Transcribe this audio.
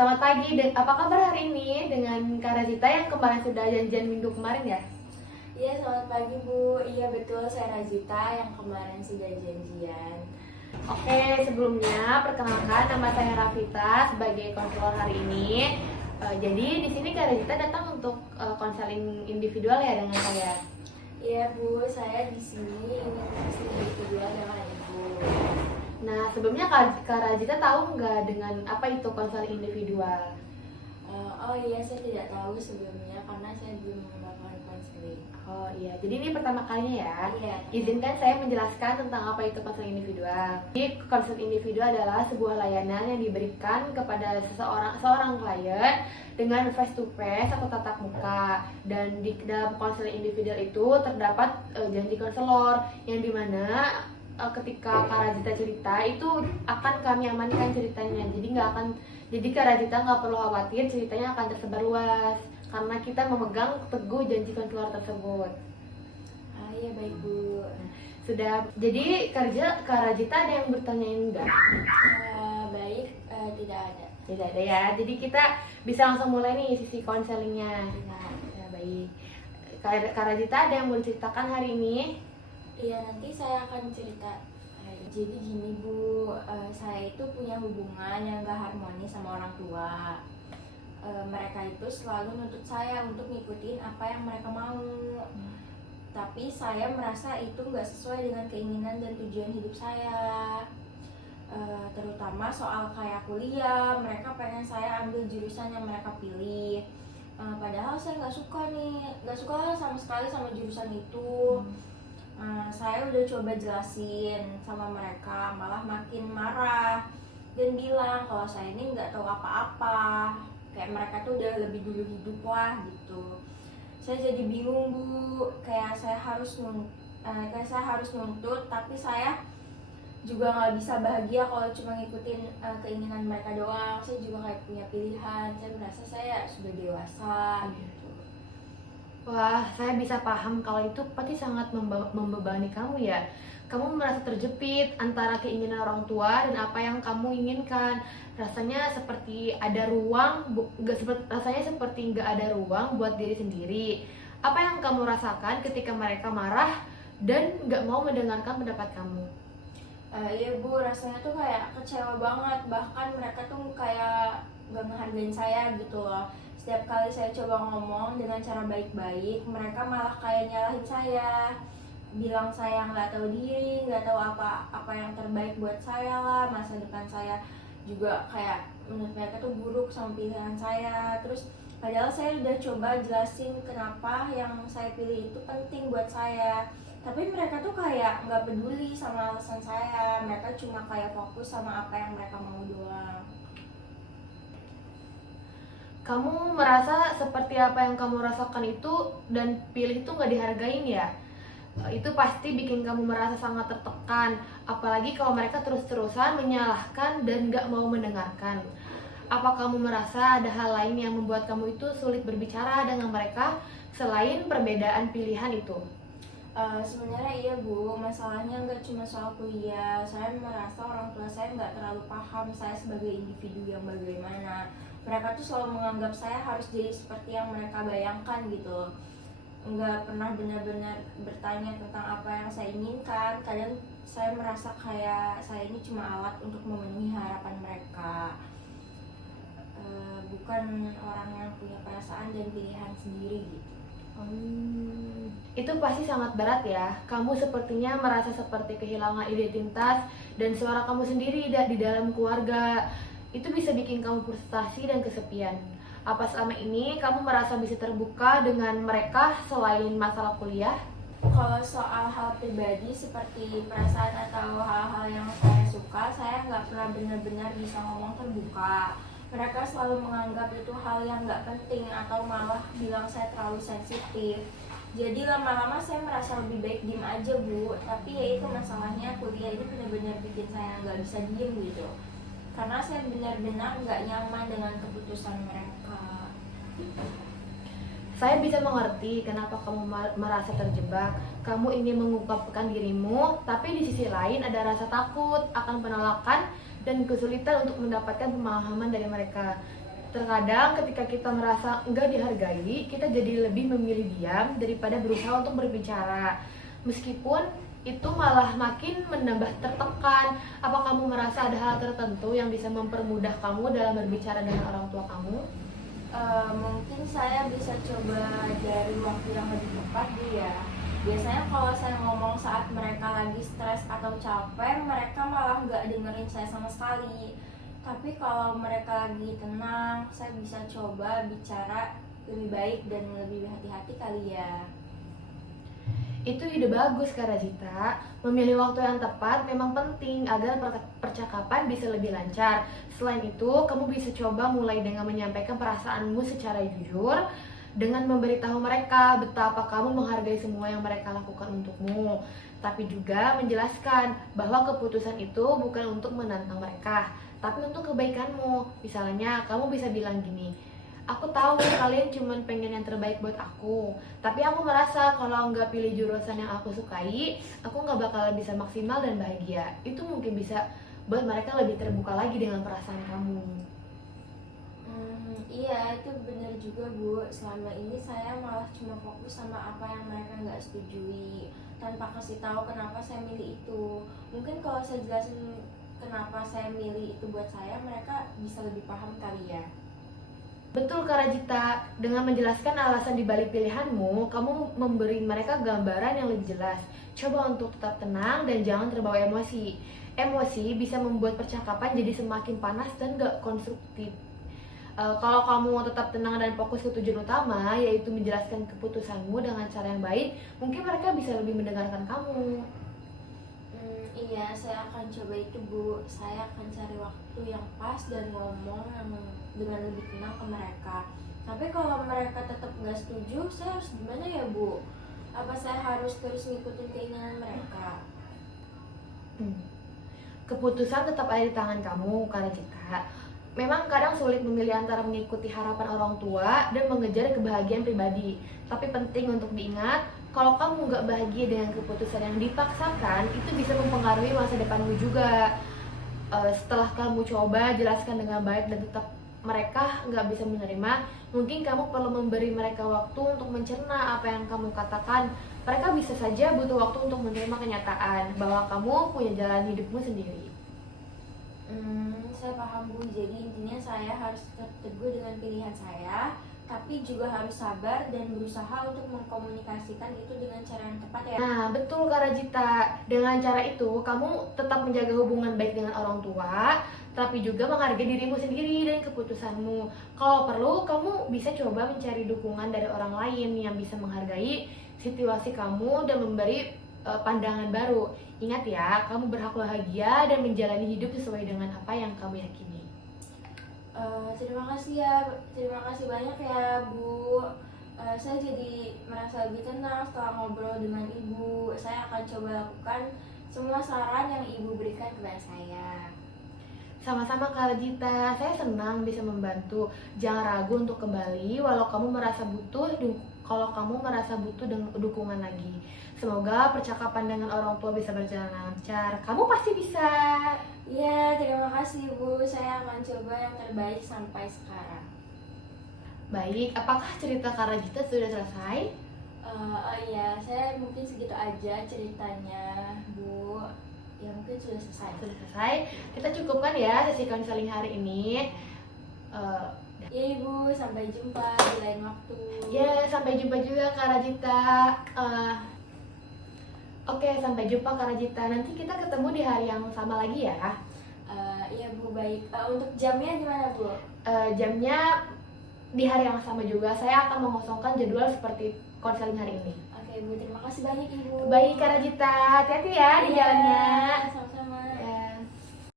Selamat pagi, apa kabar hari ini dengan Kak Razita yang kemarin sudah janjian minggu kemarin ya? Iya, selamat pagi Bu. Iya betul, saya Razita yang kemarin sudah janjian. Oke, sebelumnya perkenalkan nama saya Rafita sebagai konselor hari ini. Jadi di sini Kak Razita datang untuk konseling individual ya dengan saya. Iya Bu, saya di sini ingin konseling kedua dengan Ibu. Nah, sebelumnya Kak Razita tahu nggak dengan apa itu konseling individual? Oh iya, saya tidak tahu sebelumnya karena saya belum melakukan konseling. Oh iya, jadi ini pertama kalinya ya. Iya. Izinkan saya menjelaskan tentang apa itu konseling individual. Jadi konseling individual adalah sebuah layanan yang diberikan kepada seorang klien dengan face to face atau tatap muka. Dan di dalam konseling individual itu terdapat janji konselor yang dimana ketika Kak Razita cerita itu akan kami amankan ceritanya. Jadi Kak Razita nggak perlu khawatir, ceritanya akan tersebar luas karena kita memegang teguh janji konselor tersebut. Ah iya baik Bu. Sudah, jadi Kak Razita ada yang bertanyain enggak? Baik, tidak ada. Tidak ada ya, jadi kita bisa langsung mulai nih sisi konselingnya. Tidak. Ya, baik. Kak Razita ada yang mau diceritakan hari ini? Iya, nanti saya akan cerita. Jadi gini Bu, saya itu punya hubungan yang gak harmonis sama orang tua. Mereka itu selalu nuntut saya untuk ngikutin apa yang mereka mau. Tapi saya merasa itu gak sesuai dengan keinginan dan tujuan hidup saya. Terutama soal kayak kuliah, mereka pengen saya ambil jurusan yang mereka pilih. Padahal saya gak suka sama sekali sama jurusan itu. Saya udah coba jelasin sama mereka, malah makin marah dan bilang kalau saya ini nggak tahu apa-apa, kayak mereka tuh udah lebih dulu hidup lah gitu. Saya jadi bingung Bu, kayak saya harus nuntut, tapi saya juga nggak bisa bahagia kalau cuma ngikutin keinginan mereka doang. Saya juga kayak punya pilihan, saya merasa saya sudah dewasa gitu. Wah, saya bisa paham kalau itu pasti sangat membebani kamu ya. Kamu merasa terjepit antara keinginan orang tua dan apa yang kamu inginkan. Rasanya seperti ada ruang, rasanya seperti nggak ada ruang buat diri sendiri. Apa yang kamu rasakan ketika mereka marah dan nggak mau mendengarkan pendapat kamu? Iya Bu, rasanya tuh kayak kecewa banget. Bahkan mereka tuh kayak gak ngehargain saya gitu loh. Setiap kali saya coba ngomong dengan cara baik-baik, mereka malah kayak nyalahin saya, bilang saya nggak tahu diri, nggak tahu apa yang terbaik buat saya lah, masa depan saya juga kayak menurut mereka tuh buruk sama pilihan saya. Terus padahal saya udah coba jelasin kenapa yang saya pilih itu penting buat saya, tapi mereka tuh kayak nggak peduli sama alasan saya. Mereka cuma kayak fokus sama apa yang mereka mau doang. Kamu merasa seperti apa yang kamu rasakan itu dan pilih itu nggak dihargain ya? Itu pasti bikin kamu merasa sangat tertekan, apalagi kalau mereka terus-terusan menyalahkan dan nggak mau mendengarkan. Apa kamu merasa ada hal lain yang membuat kamu itu sulit berbicara dengan mereka selain perbedaan pilihan itu? Sebenarnya iya Bu, masalahnya nggak cuma soal kuliah. Saya merasa orang tua saya nggak terlalu paham saya sebagai individu yang bagaimana. Mereka tuh selalu menganggap saya harus jadi seperti yang mereka bayangkan gitu. Nggak pernah benar-benar bertanya tentang apa yang saya inginkan. Kadang saya merasa kayak saya ini cuma alat untuk memenuhi harapan mereka, bukan orang yang punya perasaan dan pilihan sendiri gitu. Itu pasti sangat berat ya. Kamu sepertinya merasa seperti kehilangan identitas dan suara kamu sendiri di dalam keluarga. Itu bisa bikin kamu frustasi dan kesepian. Apa selama ini kamu merasa bisa terbuka dengan mereka selain masalah kuliah? Kalau soal hal pribadi seperti perasaan atau hal-hal yang saya suka, saya nggak pernah benar-benar bisa ngomong terbuka. Mereka selalu menganggap itu hal yang nggak penting atau malah bilang saya terlalu sensitif. Jadi lama-lama saya merasa lebih baik diem aja Bu. Tapi ya itu masalahnya, kuliah ini benar-benar bikin saya nggak bisa diem gitu. Karena saya benar-benar nggak nyaman dengan keputusan mereka. Saya bisa mengerti kenapa kamu merasa terjebak. Kamu ingin mengungkapkan dirimu, tapi di sisi lain ada rasa takut akan penolakan dan kesulitan untuk mendapatkan pemahaman dari mereka. Terkadang ketika kita merasa enggak dihargai, kita jadi lebih memilih diam daripada berusaha untuk berbicara. Meskipun itu malah makin menambah tertekan. Apa kamu merasa ada hal tertentu yang bisa mempermudah kamu dalam berbicara dengan orang tua kamu? Mungkin saya bisa coba dari waktu yang lebih tepat ya. Biasanya kalau saya ngomong saat mereka lagi stres atau capek, mereka malah nggak dengerin saya sama sekali. Tapi kalau mereka lagi tenang, saya bisa coba bicara lebih baik dan lebih hati-hati kali ya. Itu ide bagus Kak Rajita. Memilih waktu yang tepat memang penting agar percakapan bisa lebih lancar. Selain itu, kamu bisa coba mulai dengan menyampaikan perasaanmu secara jujur, dengan memberitahu mereka betapa kamu menghargai semua yang mereka lakukan untukmu. Tapi juga menjelaskan bahwa keputusan itu bukan untuk menantang mereka, tapi untuk kebaikanmu. Misalnya, kamu bisa bilang gini, aku tahu kalian cuma pengen yang terbaik buat aku, tapi aku merasa kalau nggak pilih jurusan yang aku sukai, aku nggak bakalan bisa maksimal dan bahagia. Itu mungkin bisa buat mereka lebih terbuka lagi dengan perasaan kamu. Iya, itu benar juga Bu. Selama ini saya malah cuma fokus sama apa yang mereka nggak setujui, tanpa kasih tahu kenapa saya milih itu. Mungkin kalau saya jelasin kenapa saya milih itu buat saya, mereka bisa lebih paham kali ya. Betul Kak Rajita, dengan menjelaskan alasan dibalik pilihanmu, kamu memberi mereka gambaran yang lebih jelas. Coba untuk tetap tenang dan jangan terbawa emosi. Emosi bisa membuat percakapan jadi semakin panas dan gak konstruktif. Kalau kamu tetap tenang dan fokus ke tujuan utama, yaitu menjelaskan keputusanmu dengan cara yang baik, mungkin mereka bisa lebih mendengarkan kamu. Iya, saya akan coba itu Bu. Saya akan cari waktu yang pas dan ngomong yang dengan lebih tenang ke mereka. Tapi kalau mereka tetap nggak setuju, saya harus gimana ya Bu? Apa saya harus terus ngikutin keinginan mereka? Keputusan tetap ada di tangan kamu, Kak Rajita. Memang kadang sulit memilih antara mengikuti harapan orang tua dan mengejar kebahagiaan pribadi. Tapi penting untuk diingat, kalau kamu nggak bahagia dengan keputusan yang dipaksakan, itu bisa mempengaruhi masa depanmu juga. Setelah kamu coba jelaskan dengan baik dan tetap mereka nggak bisa menerima, mungkin kamu perlu memberi mereka waktu untuk mencerna apa yang kamu katakan. Mereka bisa saja butuh waktu untuk menerima kenyataan bahwa kamu punya jalan hidupmu sendiri. Saya paham Bu. Jadi intinya saya harus tetap teguh dengan pilihan saya, tapi juga harus sabar dan berusaha untuk mengkomunikasikan itu dengan cara yang tepat ya. Nah, betul Kak Rajita. Dengan cara itu, kamu tetap menjaga hubungan baik dengan orang tua, tapi juga menghargai dirimu sendiri dan keputusanmu. Kalau perlu, kamu bisa coba mencari dukungan dari orang lain yang bisa menghargai situasi kamu dan memberi pandangan baru. Ingat ya, kamu berhak bahagia dan menjalani hidup sesuai dengan apa yang kamu yakini. Terima kasih ya, terima kasih banyak ya Bu. Saya jadi merasa lebih tenang setelah ngobrol dengan Ibu. Saya akan coba lakukan semua saran yang Ibu berikan kepada saya. Sama-sama Kak Rajita, saya senang bisa membantu. Jangan ragu untuk kembali walau kamu merasa butuh dukungan lagi. Semoga percakapan dengan orang tua bisa berjalan lancar. Kamu pasti bisa. Ya, terima kasih Bu. Saya akan coba yang terbaik sampai sekarang. Baik, apakah cerita Kak Rajita sudah selesai? Iya, saya mungkin segitu aja ceritanya Bu. Ya mungkin sudah selesai. Sudah selesai. Kita cukupkan ya sesi konseling hari ini. Ya Ibu, sampai jumpa di lain waktu. Ya, sampai jumpa juga Kak Rajita. Oke, sampai jumpa Kak Rajita. Nanti kita ketemu di hari yang sama lagi ya. Iya Bu, baik. Untuk jamnya gimana Bu? Jamnya di hari yang sama juga. Saya akan mengosongkan jadwal seperti konseling hari ini. Oke Bu, terima kasih banyak Ibu. Baik Kak Rajita, hati-hati ya di jalannya. Sama-sama.